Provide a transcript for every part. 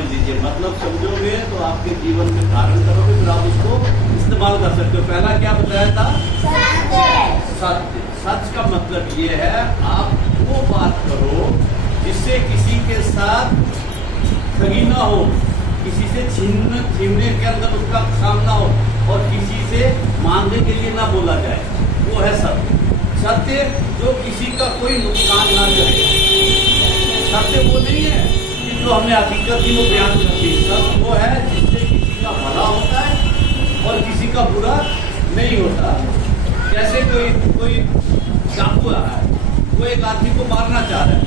समझ लीजिए, मतलब समझोगे तो आपके जीवन में धारण करोगे, फिर आप उसको इस्तेमाल कर सकते हो। पहला क्या बताया था? सत्य। सच का मतलब ये है आप वो बात करो जिससे किसी के साथ ठगी ना हो, किसी से छीनने के अंदर उसका सामना हो, और किसी से मांगने के लिए ना बोला जाए, वो है सत्य। सत्य जो किसी का कोई नुकसान ना करे। सत्य वो नहीं है कि जो हमने हकीकत ही वो बयान कर दी। सत्य वो है जिससे किसी का भला होता है और किसी का बुरा नहीं होता। जैसे कोई चाकू आ रहा है, वो एक आदमी को मारना चाह रहा है,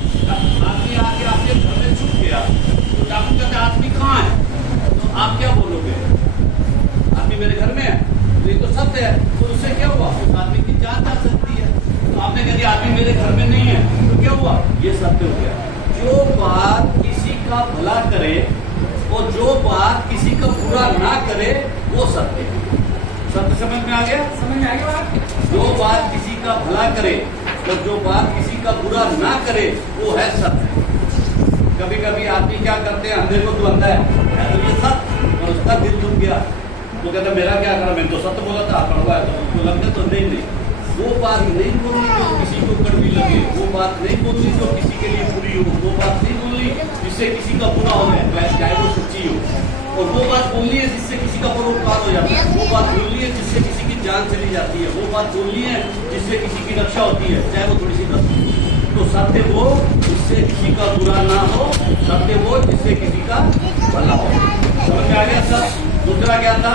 आदमी आके आपके घर में छुप गया, तो चाकू कहता है आदमी कहाँ है? तो आप क्या बोलोगे? आदमी मेरे घर में है। तो ये तो सत्य है। तो उससे क्या हुआ? उस आदमी की जान जा सकती है। तो आपने कह दिया आदमी मेरे घर में नहीं है, तो क्या हुआ? ये सत्य हो गया। जो बात किसी का भला करे और जो बात किसी का बुरा ना करे, वो सत्य है। सत्य समझ में आ गया? समझ में आ गया। जो बात किसी का भला करे और जो बात किसी का बुरा ना करे, वो है सत्य। कभी कभी आदमी क्या करते हैं, अंधे को तो अंधा है तो ये सत्य, और उसका दिल दुख गया तो कहता मेरा क्या करा, मैंने तो सत्य बोला था, कड़वा है तो उसको लगता तो नहीं। वो बात नहीं बोलनी जो किसी को कड़वी लगे, वो बात नहीं बोलनी जो किसी के लिए बुरी हो, वो बात नहीं बोलनी जिससे किसी का बुरा हो जाए, चाहे वो सच्ची हो, और वो बात बोलनी है जिससे किसी का परोपकार हो जाता है, वो बात बोलनी है जिससे किसी की जान चली जाती है, वो बात बोलनी है जिससे किसी की रक्षा होती है, चाहे वो थोड़ी सी गलती हो। तो सत्य वो जिससे किसी का बुरा ना हो, सत्य वो जिससे किसी का भला हो। समझ में आ गया सर? दूसरा क्या था?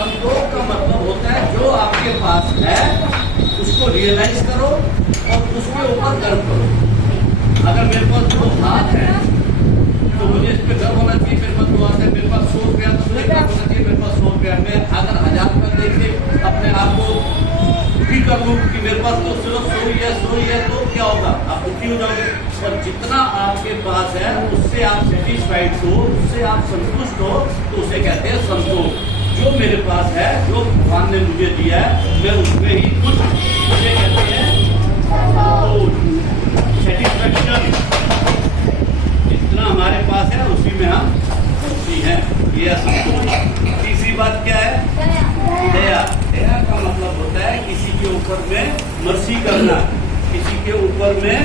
संतोष का मतलब होता है जो आपके पास है उसको रियलाइज करो और उसके ऊपर गर्व करो। अगर मेरे पास 2 हाथ है तो मुझे इस पे गर्व होना चाहिए। मेरे पास 2 हाथ है, मेरे पास 100 रुपया, तो मुझे गर्व होना चाहिए मेरे पास 100 रुपया। मैं अगर 1000 रुपया देखे अपने आप को दुखी कर लूँ कि मेरे पास तो सिर्फ 100 ही है, तो क्या होगा? आप दुखी हो जाओगे। और जितना आपके पास है उससे आप सेटिस्फाइड हो, उससे आप संतुष्ट हो, तो उसे कहते हैं संतोष। जो मेरे पास है, जो भगवान ने मुझे दिया है, मैं उसमें ही खुश हूँ, उसे कहते हैं सेटिस्फैक्शन। जितना हमारे पास है उसी में हम खुशी हैं, ये संतोष। तीसरी बात क्या है? दया। दया का मतलब होता है किसी के ऊपर में मर्सी करना, किसी के ऊपर में।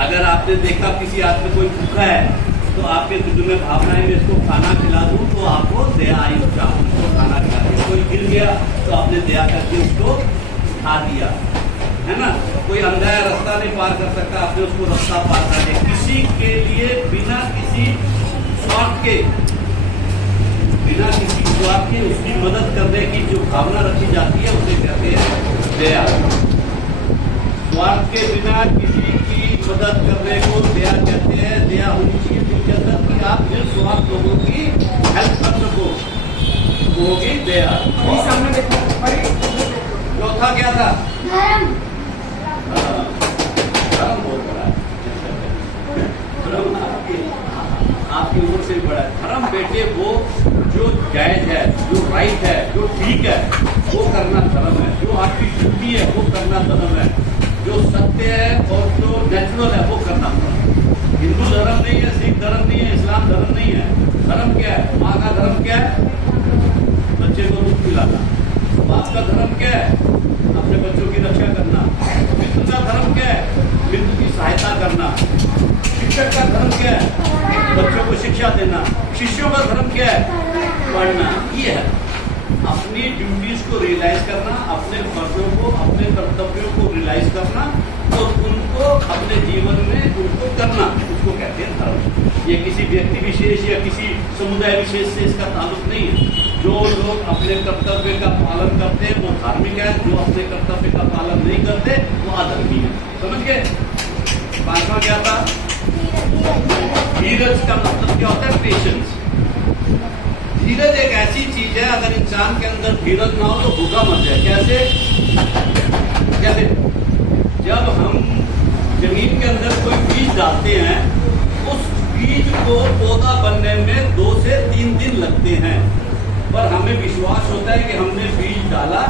अगर आपने देखा किसी आदमी कोई भूखा है तो आपके दिल में भावना है मैं इसको खाना खिला दूं, तो आपको दया आई, उसको खाना खिला दिया। कोई गिर गया तो आपने दया करके उसको उठा दिया, है ना? कोई अंधा है, रास्ता नहीं पार कर सकता, आपने उसको रास्ता पार कर दिया। किसी के लिए बिना किसी स्वार्थ के, उसकी मदद करने की जो भावना रखी जाती है उसे कहते हैं दया। स्वार्थ के बिना किसी की मदद करने को दया कहते हैं। दया होनी चाहिए दिल के अंदर कि आप निस्वार्थ लोगों की हेल्प कर सको, वो होगी दया। चौथा क्या था? धर्म। धर्म बहुत बड़ा है। धर्म आपकी उम्र से बड़ा है। धर्म बेटे वो जो जायज है, जो राइट है, जो ठीक है, वो करना धर्म है। जो आपकी ड्यूटी है वो करना धर्म है। जो सत्य है और जो नेचुरल है वो करना धर्म। हिंदू धर्म नहीं है, सिख धर्म नहीं है, इस्लाम धर्म नहीं है। धर्म क्या है? माँ का धर्म क्या है? बच्चे को दूध पिलाना। बाप का धर्म क्या है? अपने बच्चों की रक्षा करना। मित्र का धर्म क्या है? मित्र की सहायता करना। शिक्षक का धर्म क्या है? बच्चों को शिक्षा देना। शिष्यों का धर्म क्या है? पढ़ना। ये है अपनी ड्यूटीज को रियलाइज करना, अपने फर्जों को, अपने कर्तव्यों को रियलाइज करना और उनको अपने जीवन में उनको करना, उसको कहते हैं धर्म। ये किसी व्यक्ति विशेष या किसी समुदाय विशेष से इसका ताल्लुक नहीं है। जो लोग अपने कर्तव्य का पालन करते हैं वो धार्मिक है, जो अपने कर्तव्य का पालन नहीं करते वो अधर्मी है। समझ गए? 5वां क्या था? धीरज का मतलब क्या होता है? पेशेंस। धीरज एक ऐसी चीज है, अगर इंसान के अंदर धीरज ना हो तो भूखा मर जाए। कैसे? जब हम जमीन के अंदर कोई बीज डालते हैं, उस बीज को पौधा बनने में 2 से 3 दिन लगते हैं, पर हमें विश्वास होता है कि हमने बीज डाला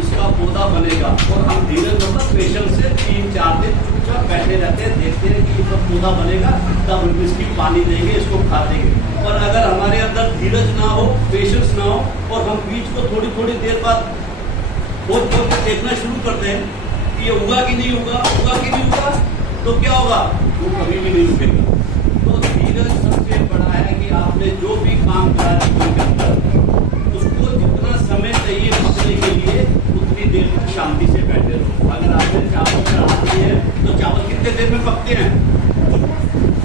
इसका पौधा बनेगा। और हम धीरज मतलब पेशेंस से 3-4 दिन चुपचाप बैठे रहते हैं, देखते हैं कि इसका पौधा बनेगा, तब इसकी पानी देंगे, इसको खाद देंगे। और अगर हमारे अंदर धीरज ना हो, पेशेंस ना हो, और हम बीज को थोड़ी थोड़ी देर बाद खोद खोद के देखना शुरू करते हैं कि ये उगा कि नहीं उगा, उगा कि नहीं उगा, तो क्या होगा, वो कभी भी नहीं उगेगा। तो धीरज सबसे बड़ा है कि आपने जो भी काम करा जीवन के अंदर, उसको जितना समय चाहिए पकने के लिए उतनी देर तक शांति से बैठे रहो। अगर आपने चावल चढ़ा दिए हैं तो चावल कितने देर में पकते हैं,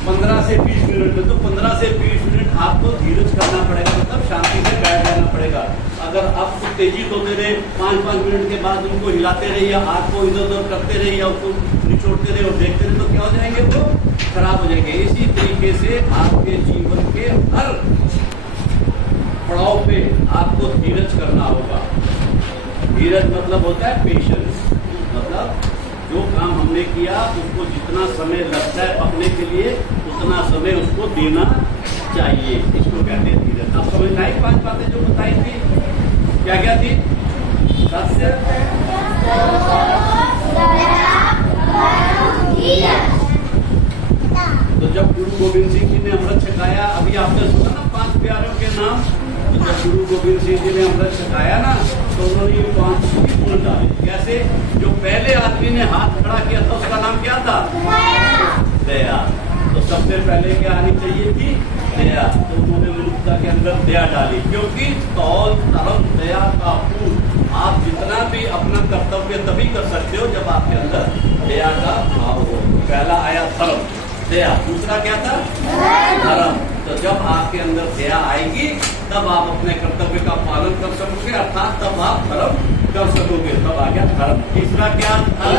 15 से 20 मिनट में। तो 15 से 20 मिनट आपको धीरज करना पड़ेगा, मतलब शांति से बैठ जाना पड़ेगा। अगर आप तेजी होते रहे, 5-5 मिनट के बाद उनको हिलाते रहिए, हाथ को इधर उधर करते रहिए, उसको निचोड़ते रहे और देखते रहे, तो क्या हो जाएंगे, वो खराब हो जाएंगे। इसी तरीके से आपके जीवन के हर पड़ाव पे आपको धीरज करना होगा। धीरज मतलब होता है पेशेंस, मतलब जो काम हमने किया उसको जितना समय लगता है पकने के लिए उतना समय उसको देना चाहिए, इसको कहते हैं धीरज। अब समझ में आई 5 बातें जो बताई थी, क्या क्या थी? सत्य, तो जब गुरु गोविंद सिंह जी ने अमृत छकाया, अभी आपने सुना ना 5 प्यारों के नाम, तो जब गुरु गोविंद सिंह जी ने अमृत छकाया ना, तो उन्होंने ये 5 गुण डाले। कैसे? जो पहले आदमी ने हाथ खड़ा किया था उसका नाम क्या था? दया। तो सबसे पहले क्या आनी चाहिए थी? दया। तो उन्होंने मनुष्यता के अंदर दया डाली, क्योंकि तौल धर्म दया का फूल। आप जितना भी अपना कर्तव्य तभी कर सकते हो जब आपके अंदर दया का भाव हो। पहला आया धर्म, दया। दूसरा क्या था? धर्म। तो जब आपके अंदर दया आएगी तब आप अपने कर्तव्य का पालन कर सकोगे, अर्थात तब आप धर्म कर सकोगे। तब आ गया धर्म। तीसरा क्या था?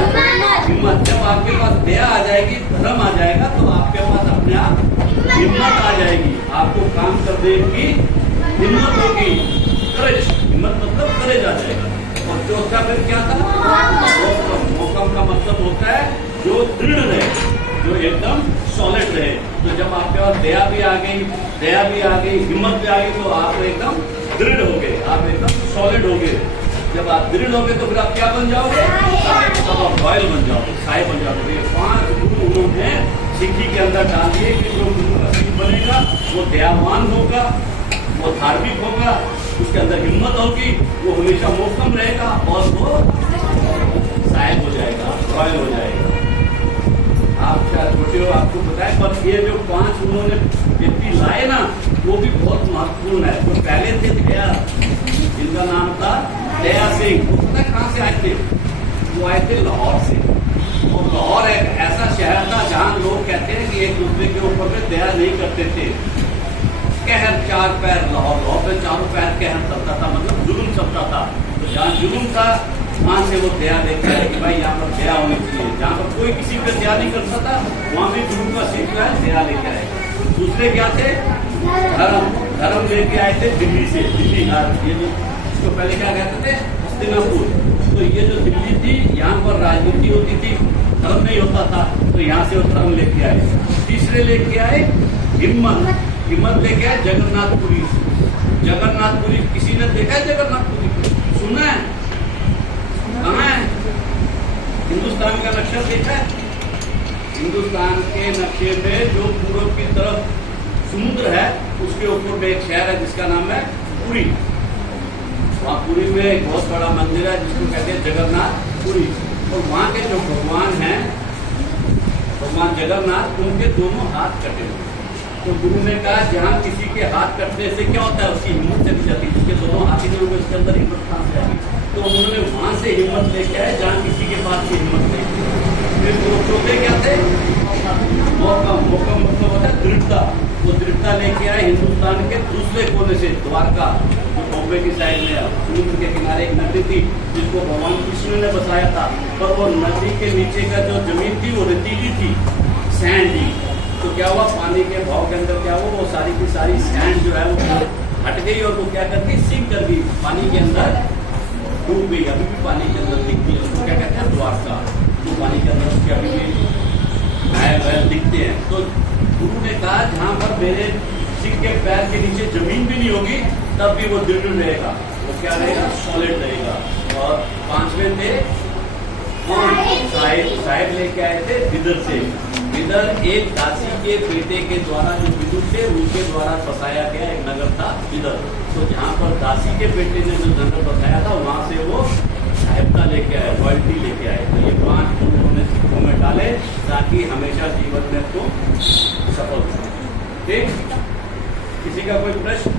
हिम्मत। जब आपके पास दया आ जाएगी, धर्म आ जाएगा, तो आपके पास अपने आप हिम्मत आ जाएगी, आपको काम करने की हिम्मत होगी। करेज, हिम्मत मतलब करेज आ जाएगा। और चौथा फिर क्या था? मोकम का मतलब होता है जो दृढ़ रहे, जो एकदम सॉलिड रहे। तो जब आपके पास दया भी आ गई, हिम्मत भी आ गई, तो आप एकदम दृढ़ हो गए, आप एकदम सॉलिड हो गए। जब आप दृढ़ हो गए तो फिर आप क्या बन जाओगे? तब आप रॉयल बन जाओगे, साई बन जाओगे। ये 5 गुण उन्होंने सिक्की के अंदर डाल दिए कि जो गुरु का सिख बनेगा वो दयावान होगा, वो धार्मिक होगा, उसके अंदर हिम्मत होगी, वो हमेशा मोहकम रहेगा और वो साहिब हो जाएगा, रॉयल हो जाएगा। आप शायद छोटे हो, आपको बताए, पर ये जो 5 उन्होंने व्यक्ति लाए ना, वो भी बहुत महत्वपूर्ण है। तो पहले थे दया, जिनका नाम था दया सिंह। वो पता है कहाँ से आए थे? वो आए थे लाहौर से। और लाहौर एक ऐसा शहर था जहाँ लोग कहते हैं कि एक दूसरे के ऊपर में दया नहीं करते थे। कहर 4 पैर लाहौर में 4 पैर कहर चलता था, मतलब जुल्म चलता था। तो जहाँ जुल्म था वहाँ से वो दया लेकर आए कि भाई यहाँ पर दया होनी चाहिए। जहाँ पर कोई किसी पर दया नहीं कर सकता, वहाँ भी गुरु का सिख है, दया लेके आए। दूसरे क्या थे? धर्म लेके आए थे दिल्ली से। दिल्ली, ये जो इसको पहले क्या कहते थे? हस्तिनापुर। तो ये जो दिल्ली थी, यहाँ पर राजनीति होती थी, धर्म नहीं होता था, तो यहाँ से वो धर्म लेके आए। तीसरे लेके आए हिम्मत। हिम्मत लेके आए जगन्नाथपुरी। जगन्नाथपुरी किसी ने देखा है? जगन्नाथपुरी सुना है? कहाँ है? हिंदुस्तान का नक्शा देखा है? हिंदुस्तान के नक्शे में जो पूर्व की तरफ समुद्र है, उसके ऊपर में एक शहर है जिसका नाम है पुरी। वहाँ पुरी में एक बहुत बड़ा मंदिर है जिसको कहते हैं जगन्नाथपुरी। और वहाँ के जो भगवान हैं, भगवान जगन्नाथ, उनके दोनों हाथ कटे हुए। तो गुरु ने कहा जहाँ किसी के हाथ कटने से क्या होता है? उसकी हिम्मत चली जाती है। जिसके दोनों हाथ ही नहीं होंगे उसके अंदर हिम्मत कहाँ से आएगी? तो उन्होंने वहाँ से हिम्मत लेके आए जहाँ किसी के पास की हिम्मत नहीं थी। फिर वो चौथे क्या थे? मोकम मतलब होता है दृढ़ता। वो दृढ़ता लेके आए हिंदुस्तान के दूसरे कोने से, द्वारका, जो बॉम्बे की साइड में समुद्र के किनारे एक नदी थी जिसको भगवान कृष्ण ने बसाया था। पर वो नदी के नीचे का जो जमीन थी वो रेतीली थी, सैंड थी। तो क्या हुआ? पानी के भाव के अंदर क्या हुआ? वो सारी की सारी सैंड जो है वो हट गई और वो क्या करती? सिंक कर गई, पानी के अंदर डूब गई। अभी भी पानी के अंदर दिखती है, उसको क्या कहते हैं? द्वारका। तो पानी के अंदर उसके अभी भी महल दिखते हैं। तो गुरु ने कहा जहाँ पर मेरे सिंह के पैर के नीचे जमीन भी नहीं होगी तब भी वो दृढ़ रहेगा। वो क्या रहेगा? सॉलिड रहेगा। और पांचवें थे साहिब लेके आए थे विदर से। विदर एक दासी के बेटे के द्वारा, जो विदुर थे उनके द्वारा बसाया गया एक नगर था विदर। तो जहाँ पर दासी के बेटे ने जो नगर बसाया था वहां से वो साहिबता लेके आए, रॉयल्टी लेके आए। तो ये 5 गुण उन्होंने सिक्कों में डाले ताकि हमेशा जीवन में तुम सफल हो। ठीक, किसी का कोई प्रश्न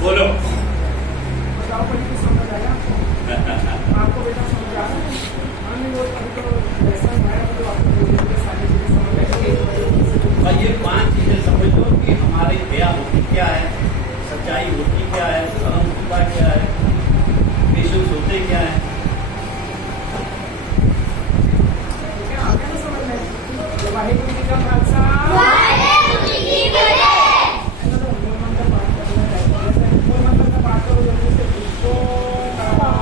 बोलो। समझ आया आपको? बेटा समझ आ रहा है?